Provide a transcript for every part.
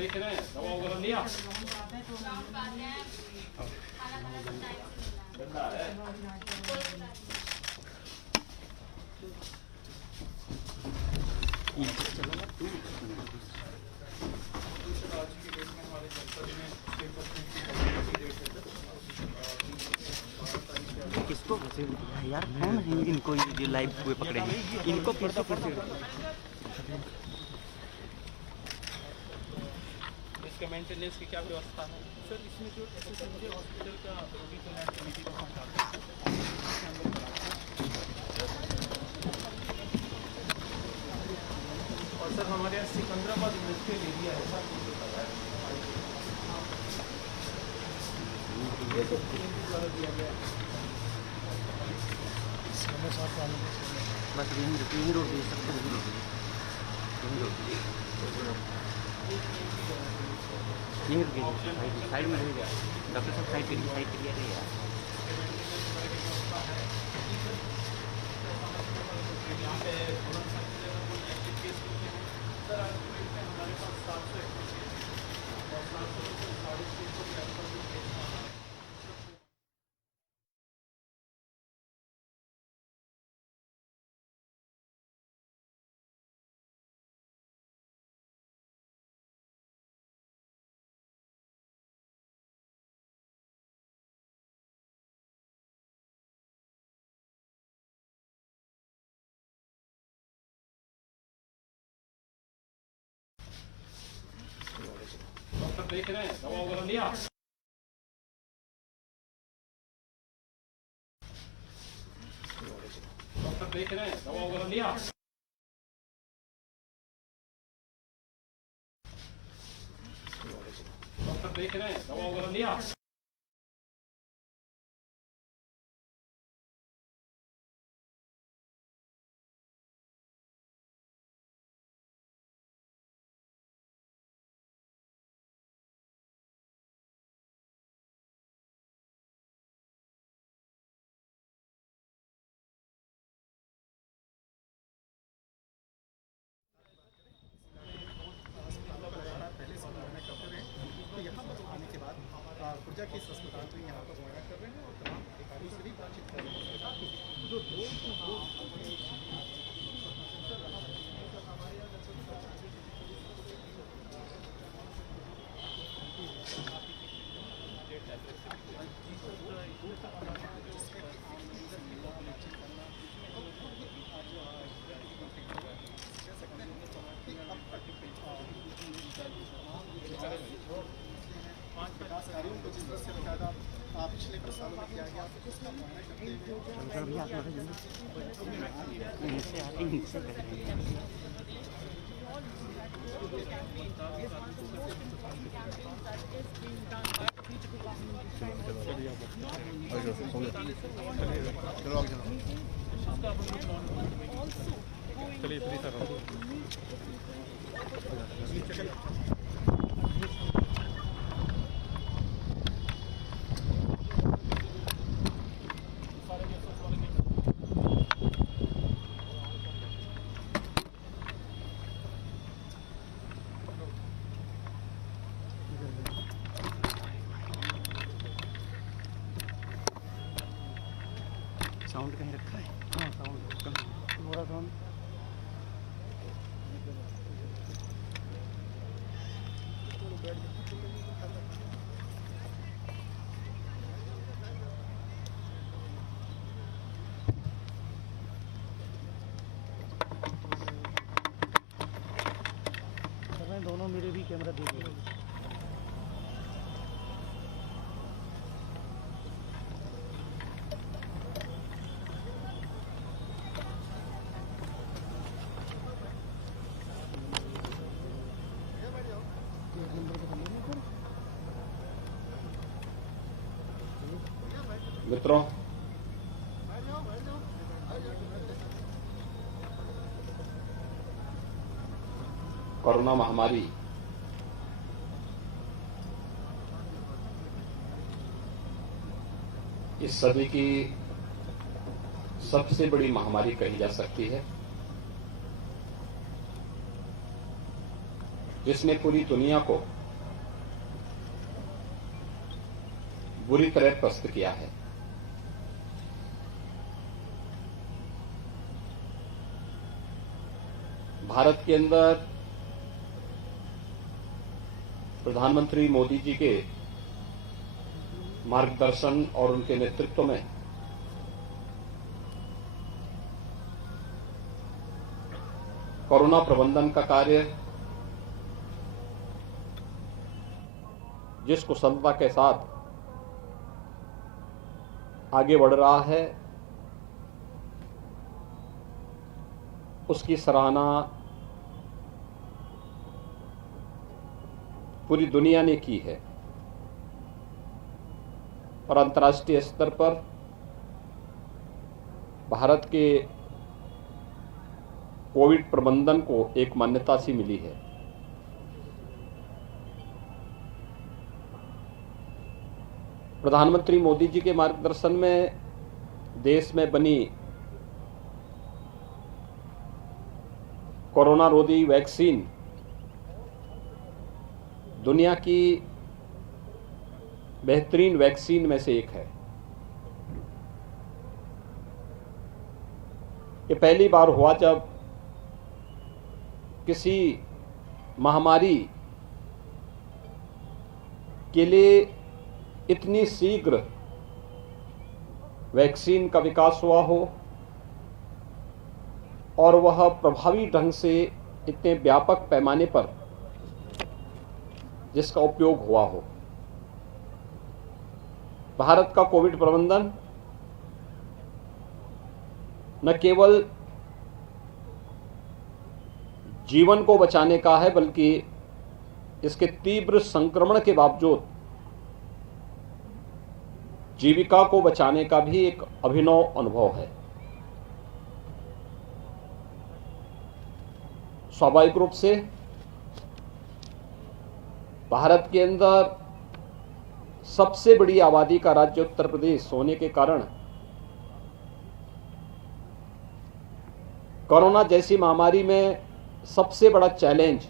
देख रहे हैं दवा वगैरह लिया ठंडा है। किसको यार कौन है इनको ये लाइव हुए पकड़े हैं इनको कैसे इसके मेंटेनेंस की क्या व्यवस्था है सर? इसमें जो एसएसएमजे हॉस्पिटल का कमेटी का काम करता है और सर हमारे यहाँ सिकंदराबाद इंडस्ट्रियल एरिया है सर, ये तो द्वारा दिया गया है बस यहीं रोक दे सकते यहीं रुकेगी साइड में रहेगा डॉक्टर साहब साइड करिए अरे यार हमारे पास 700 और 700 डॉक्टर देख रहे हैं दवा वगैरह लिया डॉक्टर देख रहे हैं दवा वगैरह लिया डॉक्टर देख रहे हैं दवा वगैरह लिया खुर्जा के इस अस्पताल में यहाँ पर मुआयना कर रहे हैं और तमाम अधिकारियों से भी बातचीत कर रहे हैं जो अधिकारियों को जिस तरह से बताया आप पिछले कुछ सालों में किया गया तो उसका मुआयना करते साउंड कहीं रखा है? हाँ साउंड थोड़ा साउंड दोनों मेरे भी कैमरा देखिए मित्रों कोरोना महामारी इस सदी की सबसे बड़ी महामारी कही जा सकती है। जिसने पूरी दुनिया को बुरी तरह त्रस्त किया है। भारत के अंदर प्रधानमंत्री मोदी जी के मार्गदर्शन और उनके नेतृत्व में कोरोना प्रबंधन का कार्य जिस कुशलता के साथ आगे बढ़ रहा है, उसकी सराहना पूरी दुनिया ने की है और अंतर्राष्ट्रीय स्तर पर भारत के कोविड प्रबंधन को एक मान्यता सी मिली है। प्रधानमंत्री मोदी जी के मार्गदर्शन में देश में बनी कोरोना रोधी वैक्सीन दुनिया की बेहतरीन वैक्सीन में से एक है। ये पहली बार हुआ जब किसी महामारी के लिए इतनी शीघ्र वैक्सीन का विकास हुआ हो और वह प्रभावी ढंग से इतने व्यापक पैमाने पर जिसका उपयोग हुआ हो। भारत का कोविड प्रबंधन न केवल जीवन को बचाने का है, बल्कि इसके तीव्र संक्रमण के बावजूद जीविका को बचाने का भी एक अभिनव अनुभव है। स्वाभाविक रूप से भारत के अंदर सबसे बड़ी आबादी का राज्य उत्तर प्रदेश होने के कारण कोरोना जैसी महामारी में सबसे बड़ा चैलेंज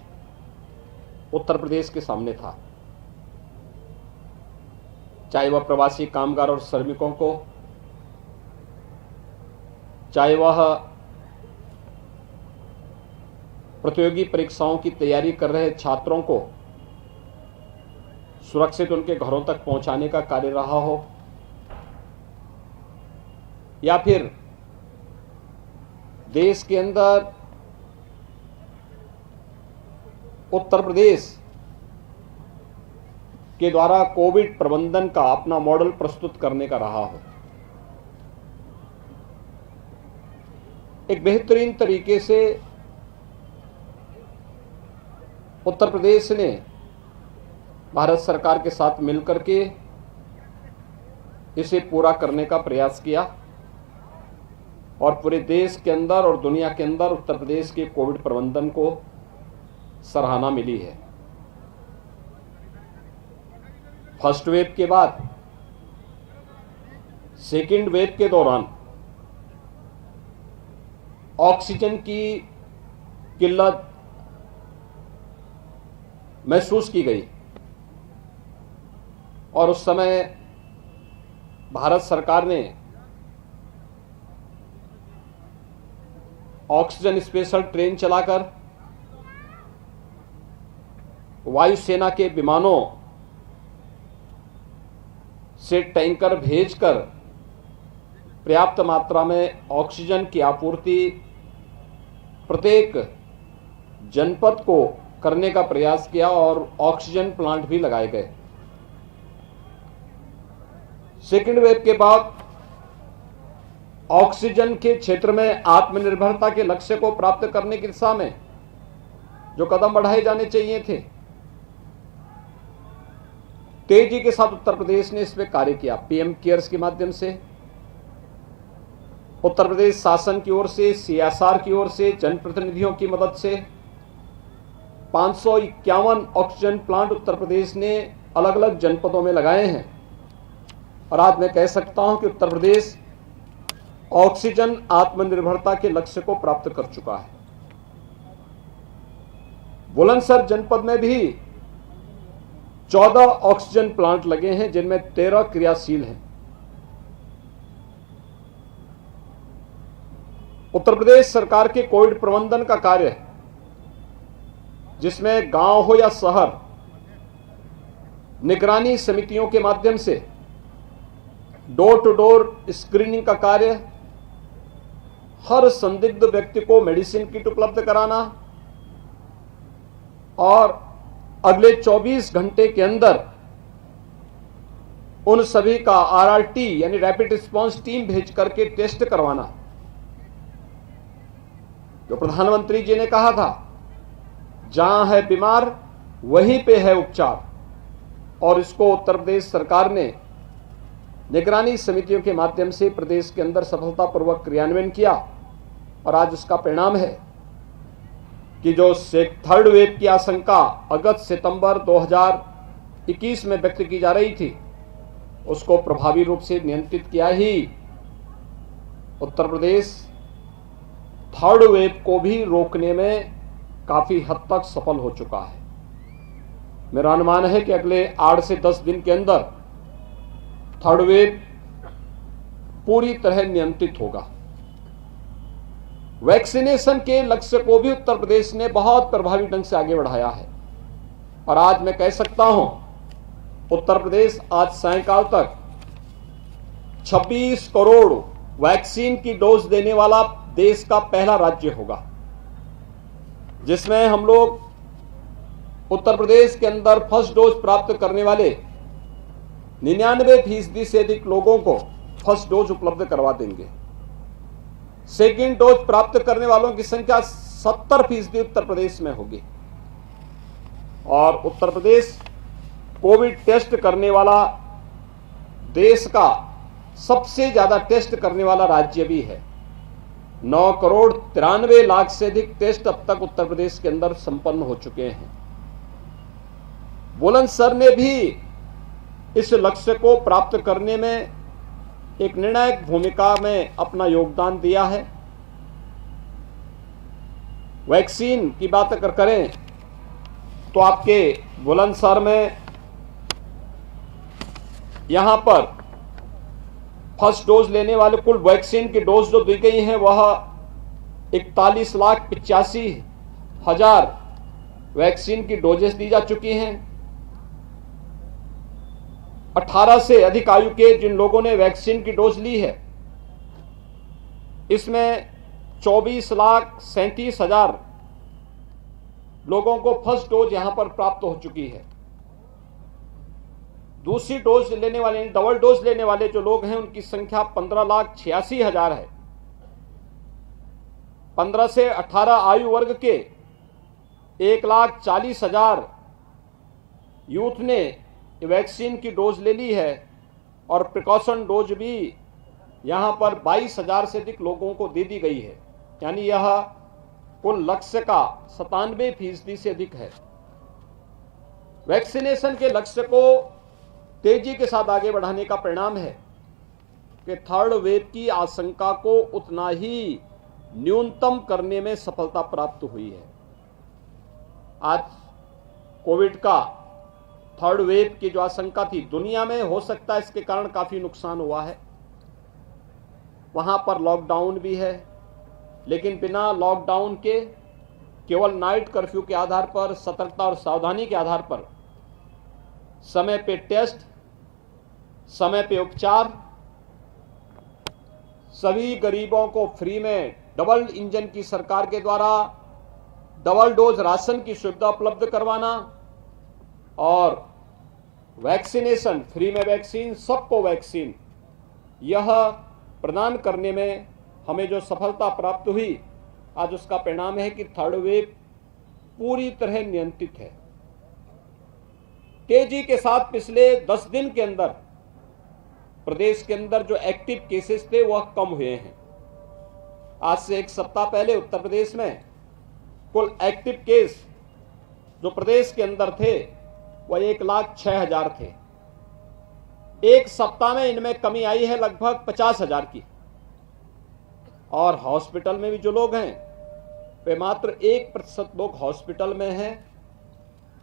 उत्तर प्रदेश के सामने था। चाहे वह प्रवासी कामगार और श्रमिकों को, चाहे वह प्रतियोगी परीक्षाओं की तैयारी कर रहे छात्रों को सुरक्षित उनके घरों तक पहुंचाने का कार्य रहा हो, या फिर देश के अंदर उत्तर प्रदेश के द्वारा कोविड प्रबंधन का अपना मॉडल प्रस्तुत करने का रहा हो। एक बेहतरीन तरीके से उत्तर प्रदेश ने भारत सरकार के साथ मिलकर के इसे पूरा करने का प्रयास किया और पूरे देश के अंदर और दुनिया के अंदर उत्तर प्रदेश के कोविड प्रबंधन को सराहना मिली है। फर्स्ट वेव के बाद सेकेंड वेव के दौरान ऑक्सीजन की किल्लत महसूस की गई और उस समय भारत सरकार ने ऑक्सीजन स्पेशल ट्रेन चलाकर वायुसेना के विमानों से टैंकर भेजकर पर्याप्त मात्रा में ऑक्सीजन की आपूर्ति प्रत्येक जनपद को करने का प्रयास किया और ऑक्सीजन प्लांट भी लगाए गए। सेकेंड वेव के बाद ऑक्सीजन के क्षेत्र में आत्मनिर्भरता के लक्ष्य को प्राप्त करने की दिशा में जो कदम बढ़ाए जाने चाहिए थे, तेजी के साथ उत्तर प्रदेश ने इस पे कार्य किया। पीएम केयर्स के माध्यम से उत्तर प्रदेश शासन की ओर से, सीएसआर की ओर से, जनप्रतिनिधियों की मदद से 551 ऑक्सीजन प्लांट उत्तर प्रदेश ने अलग अलग जनपदों में लगाए हैं और आज मैं कह सकता हूं कि उत्तर प्रदेश ऑक्सीजन आत्मनिर्भरता के लक्ष्य को प्राप्त कर चुका है। बुलंदशहर जनपद में भी 14 ऑक्सीजन प्लांट लगे हैं, जिनमें 13 क्रियाशील हैं। उत्तर प्रदेश सरकार के कोविड प्रबंधन का कार्य है, जिसमें गांव हो या शहर, निगरानी समितियों के माध्यम से डोर टू डोर स्क्रीनिंग का कार्य, हर संदिग्ध व्यक्ति को मेडिसिन किट उपलब्ध कराना और अगले 24 घंटे के अंदर उन सभी का आरआरटी यानी रैपिड रिस्पांस टीम भेज करके टेस्ट करवाना। जो प्रधानमंत्री जी ने कहा था, जहां है बीमार वहीं पे है उपचार, और इसको उत्तर प्रदेश सरकार ने निगरानी समितियों के माध्यम से प्रदेश के अंदर सफलतापूर्वक क्रियान्वयन किया। और आज उसका परिणाम है कि जो थर्ड वेव की आशंका अगस्त सितंबर 2021 में व्यक्त की जा रही थी, उसको प्रभावी रूप से नियंत्रित किया ही उत्तर प्रदेश थर्ड वेव को भी रोकने में काफी हद तक सफल हो चुका है। मेरा अनुमान है कि अगले 8 से 10 दिन के अंदर थर्ड वेव पूरी तरह नियंत्रित होगा। वैक्सीनेशन के लक्ष्य को भी उत्तर प्रदेश ने बहुत प्रभावी ढंग से आगे बढ़ाया है, और आज मैं कह सकता हूं उत्तर प्रदेश आज सायंकाल तक 26 करोड़ वैक्सीन की डोज देने वाला देश का पहला राज्य होगा, जिसमें हम लोग उत्तर प्रदेश के अंदर फर्स्ट डोज प्राप्त करने वाले 99% से अधिक लोगों को फर्स्ट डोज उपलब्ध करवा देंगे। सेकेंड डोज प्राप्त करने वालों की संख्या 70% उत्तर प्रदेश में होगी, और उत्तर प्रदेश कोविड टेस्ट करने वाला देश का सबसे ज्यादा टेस्ट करने वाला राज्य भी है। 9 करोड़ 93 लाख से अधिक टेस्ट अब तक उत्तर प्रदेश के अंदर संपन्न हो चुके हैं। बुलंदशहर ने भी इस लक्ष्य को प्राप्त करने में एक निर्णायक भूमिका में अपना योगदान दिया है। वैक्सीन की बात अगर करें तो आपके बुलंदशहर में यहां पर फर्स्ट डोज लेने वाले कुल वैक्सीन की डोज जो दी गई हैं वह 41,85,000 वैक्सीन की डोजेस दी जा चुकी हैं। 18 से अधिक आयु के जिन लोगों ने वैक्सीन की डोज ली है, इसमें 24,37,000 लोगों को फर्स्ट डोज यहां पर प्राप्त हो चुकी है। दूसरी डोज लेने वाले, डबल डोज लेने वाले जो लोग हैं, उनकी संख्या 15,86,000 है। 15 से 18 आयु वर्ग के 1,40,000 यूथ ने वैक्सीन की डोज ले ली है, और प्रिकॉशन डोज भी यहां पर 22,000 से अधिक लोगों को दे दी गई है, यानी यह कुल लक्ष्य का 97% से अधिक है। वैक्सीनेशन के लक्ष्य को तेजी के साथ आगे बढ़ाने का परिणाम है कि थर्ड वेव की आशंका को उतना ही न्यूनतम करने में सफलता प्राप्त हुई है। आज कोविड का थर्ड वेव की जो आशंका थी दुनिया में, हो सकता है इसके कारण काफी नुकसान हुआ है, वहां पर लॉकडाउन भी है, लेकिन बिना लॉकडाउन के केवल नाइट कर्फ्यू के आधार पर, सतर्कता और सावधानी के आधार पर समय पे टेस्ट, समय पे उपचार, सभी गरीबों को फ्री में डबल इंजन की सरकार के द्वारा डबल डोज राशन की सुविधा उपलब्ध करवाना, और वैक्सीनेशन, फ्री में वैक्सीन, सबको वैक्सीन, यह प्रदान करने में हमें जो सफलता प्राप्त हुई, आज उसका परिणाम है कि थर्ड वेव पूरी तरह नियंत्रित है। तेजी के साथ पिछले 10 दिन के अंदर प्रदेश के अंदर जो एक्टिव केसेस थे वह कम हुए हैं। आज से एक सप्ताह पहले उत्तर प्रदेश में कुल एक्टिव केस जो प्रदेश के अंदर थे वह 1,06,000 थे। एक सप्ताह में इनमें कमी आई है लगभग 50,000 की, और हॉस्पिटल में भी जो लोग हैं पे मात्र 1% लोग हॉस्पिटल में हैं,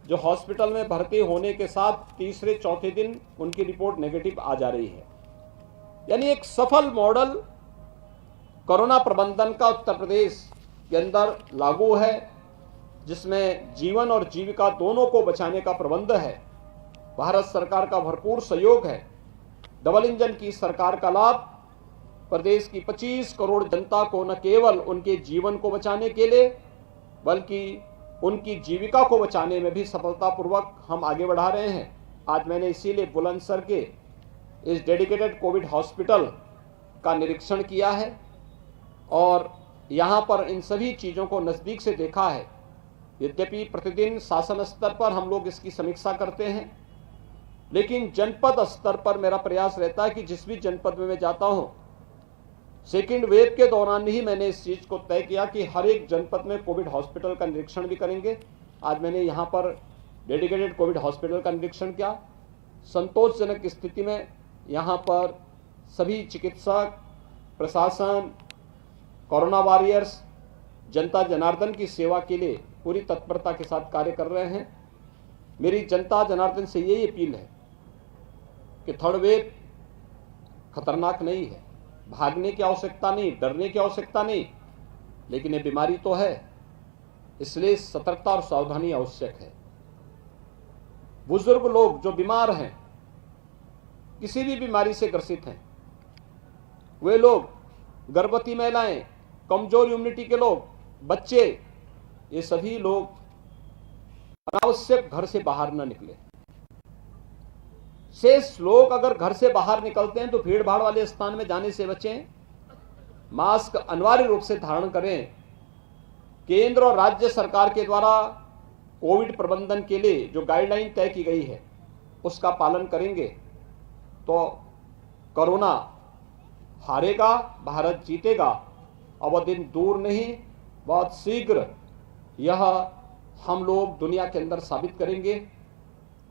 जो हॉस्पिटल में भर्ती होने के साथ तीसरे चौथे दिन उनकी रिपोर्ट नेगेटिव आ जा रही है। यानी एक सफल मॉडल कोरोना प्रबंधन का उत्तर प्रदेश के अंदर लागू है, जिसमें जीवन और जीविका दोनों को बचाने का प्रबंध है। भारत सरकार का भरपूर सहयोग है। डबल इंजन की सरकार का लाभ प्रदेश की 25 करोड़ जनता को न केवल उनके जीवन को बचाने के लिए बल्कि उनकी जीविका को बचाने में भी सफलतापूर्वक हम आगे बढ़ा रहे हैं। आज मैंने इसीलिए बुलंदशहर के इस डेडिकेटेड कोविड हॉस्पिटल का निरीक्षण किया है और यहाँ पर इन सभी चीज़ों को नज़दीक से देखा है। यद्यपि प्रतिदिन शासन स्तर पर हम लोग इसकी समीक्षा करते हैं, लेकिन जनपद स्तर पर मेरा प्रयास रहता है कि जिस भी जनपद में मैं जाता हूं, सेकेंड वेव के दौरान ही मैंने इस चीज़ को तय किया कि हर एक जनपद में कोविड हॉस्पिटल का निरीक्षण भी करेंगे। आज मैंने यहाँ पर डेडिकेटेड कोविड हॉस्पिटल का निरीक्षण किया। संतोषजनक स्थिति में यहाँ पर सभी चिकित्सक, प्रशासन, कोरोना वॉरियर्स जनता जनार्दन की सेवा के लिए पूरी तत्परता के साथ कार्य कर रहे हैं। मेरी जनता जनार्दन से यही अपील है कि थर्ड वेव खतरनाक नहीं है, भागने की आवश्यकता नहीं, डरने की आवश्यकता नहीं, लेकिन ये बीमारी तो है, इसलिए सतर्कता और सावधानी आवश्यक है। बुजुर्ग लोग जो बीमार हैं, किसी भी बीमारी से ग्रसित हैं, वे लोग, गर्भवती महिलाएं, कमजोर इम्यूनिटी के लोग, बच्चे, ये सभी लोग अनावश्यक घर से बाहर न निकले। शेष लोग अगर घर से बाहर निकलते हैं तो भीड़ भाड़ वाले स्थान में जाने से बचें। मास्क अनिवार्य रूप से धारण करें। केंद्र और राज्य सरकार के द्वारा कोविड प्रबंधन के लिए जो गाइडलाइन तय की गई है उसका पालन करेंगे तो कोरोना हारेगा, भारत जीतेगा। अब वह दिन दूर नहीं, बहुत शीघ्र यह हम लोग दुनिया के अंदर साबित करेंगे।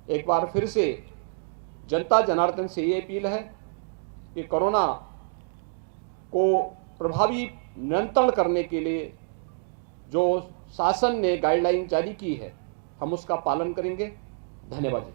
एक बार फिर से जनता जनार्दन से ये अपील है कि कोरोना को प्रभावी नियंत्रण करने के लिए जो शासन ने गाइडलाइन जारी की है हम उसका पालन करेंगे। धन्यवाद।